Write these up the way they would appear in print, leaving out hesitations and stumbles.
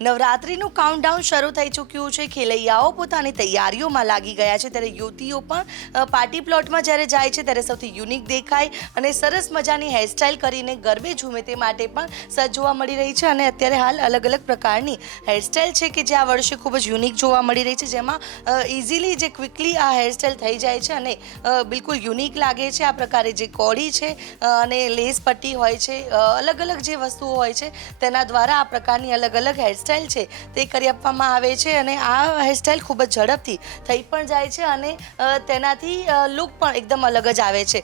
નવરાત્રિનું countdown શરૂ થઈ ચૂક્યું છે। ખેલૈયાઓ પોતાની તૈયારીઓમાં લાગી ગયા છે, ત્યારે યુવતીઓ પણ પાર્ટી પ્લોટમાં જ્યારે જાય છે ત્યારે સૌથી યુનિક દેખાય અને સરસ મજાની હેરસ્ટાઇલ કરીને ગરબે ઝૂમે તે માટે પણ સજ્જ જોવા મળી રહી છે। અને અત્યારે હાલ અલગ અલગ પ્રકારની હેરસ્ટાઇલ છે કે જે આ વર્ષે ખૂબ જ યુનિક જોવા મળી રહી છે, જેમાં ઇઝીલી જે ક્વિકલી આ હેરસ્ટાઇલ થઈ જાય છે અને બિલકુલ યુનિક લાગે છે। આ પ્રકારે જે કોડી છે અને લેસ પટ્ટી હોય છે, અલગ અલગ જે વસ્તુઓ હોય છે તેના દ્વારા આ પ્રકારની અલગ અલગ હેરસ્ટાઇલ છે તે કરી આપવામાં આવે છે અને આ હેરસ્ટાઇલ ખૂબ જ ઝડપથી થઈ પણ જાય છે અને તેનાથી લુક પણ એકદમ અલગ જ આવે છે।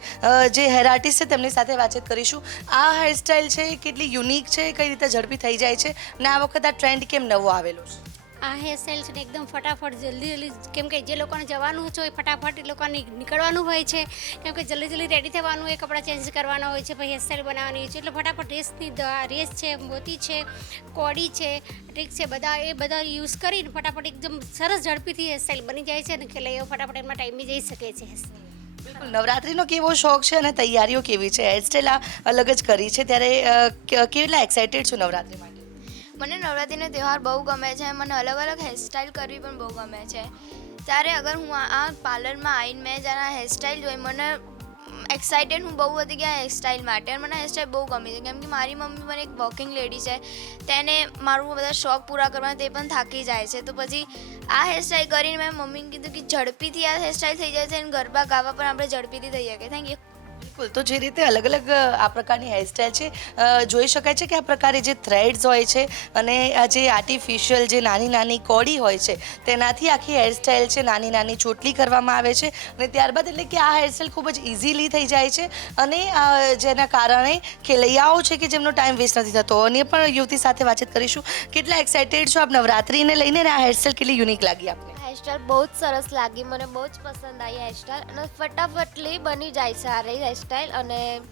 જે હેર આર્ટિસ્ટ છે તેમની સાથે વાતચીત કરીશું। આ હેરસ્ટાઇલ છે કેટલી યુનિક છે, કઈ રીતે ઝડપી થઈ જાય છે અને આ વખત આ ટ્રેન્ડ કેમ નવો આવેલો છે? આ હેરસ્ટાઇલ છે ને એકદમ ફટાફટ જલ્દી કેમ કે જે લોકોને જવાનું છે ફટાફટ એ લોકોને નીકળવાનું હોય છે, કેમ કે જલ્દી રેડી થવાનું હોય, કપડાં ચેન્જ કરવાના હોય છે, પછી હેરસ્ટાઇલ બનાવવાની હોય છે, એટલે ફટાફટ રેસ છે, મોતી છે, કોડી છે, ટ્રીક છે, બધા યુઝ કરીને ફટાફટ એકદમ સરસ ઝડપીથી હેરસ્ટાઇલ બની જાય છે અને ખેલૈયાઓ ફટાફટ એમાં ટાઈમે જઈ શકે છે। બિલકુલ, નવરાત્રિનો કેવો શોખ છે અને તૈયારીઓ કેવી છે? હેરસ્ટાઇલ આ અલગ જ કરી છે, ત્યારે કેટલા એક્સાઇટેડ છો નવરાત્રિ માટે? મને નવરાત્રિનો તહેવાર બહુ ગમે છે। મને અલગ અલગ હેરસ્ટાઇલ કરવી પણ બહુ ગમે છે। ત્યારે અગર હું આ પાર્લરમાં આવીને મેં જ્યારે હેરસ્ટાઇલ જોઈ, મને એક્સાઇટેડ હું બહુ હતી કે આ હેરસ્ટાઇલ માટે, અને મને હેરસ્ટાઇલ બહુ ગમી છે કેમ કે મારી મમ્મી પણ એક વર્કિંગ લેડી છે, તેને મારું બધા શોખ પૂરા કરવાના તે પણ થાકી જાય છે, તો પછી આ હેરસ્ટાઇલ કરીને મેં મમ્મીને કીધું કે ઝડપીથી આ હેરસ્ટાઇલ થઈ જાય છે અને ગરબા ગાવા પણ આપણે ઝડપીથી થઈ શકીએ। Thank you. બિલકુલ, તો જે રીતે અલગ અલગ આ પ્રકારની હેરસ્ટાઇલ છે, જોઈ શકાય છે કે આ પ્રકારે જે થ્રેડ્સ હોય છે અને આ જે આર્ટિફિશિયલ જે નાની નાની કોડી હોય છે તેનાથી આખી હેરસ્ટાઇલ છે નાની નાની ચોટલી કરવામાં આવે છે અને ત્યારબાદ એટલે કે આ હેરસ્ટાઇલ ખૂબ જ ઇઝીલી થઈ જાય છે અને જેના કારણે ખેલૈયાઓ છે કે જેમનો ટાઈમ વેસ્ટ નથી થતો। અને પણ યુવતી સાથે વાતચીત કરીશું। કેટલા એક્સાઇટેડ છો આપ નવરાત્રિને લઈને ને આ હેરસ્ટાઇલ કેટલી યુનિક લાગી આપને? હેરસ્ટાઇલ બહુ જ સરસ લાગી, મને બહુ જ પસંદ આવી હેરસ્ટાઇલ અને ફટાફટલી બની જાય છે આ રહી હેરસ્ટાઇલ। અને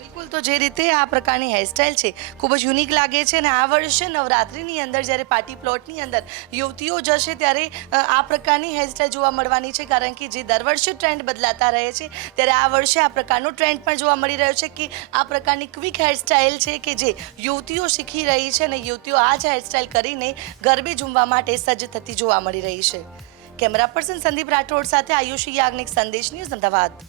બિલકુલ, તો જે રીતે આ પ્રકારની હેરસ્ટાઇલ છે ખૂબ જ યુનિક લાગે છે અને આ વર્ષે નવરાત્રિની અંદર જ્યારે પાર્ટી પ્લોટની અંદર યુવતીઓ જશે ત્યારે આ પ્રકારની હેરસ્ટાઇલ જોવા મળવાની છે, કારણ કે જે દર વર્ષે ટ્રેન્ડ બદલાતા રહે છે ત્યારે આ વર્ષે આ પ્રકારનો ટ્રેન્ડ પણ જોવા મળી રહ્યો છે કે આ પ્રકારની ક્વિક હેરસ્ટાઇલ છે કે જે યુવતીઓ શીખી રહી છે અને યુવતીઓ આ જ હેરસ્ટાઇલ કરીને ગરબે ઝૂમવા માટે સજ્જ થતી જોવા મળી રહી છે। કેમેરા પર્સન સંદીપ રાઠોડ સાથે આયુષી યાજ્ઞિક, સંદેશ ન્યૂઝ, અમદાવાદ।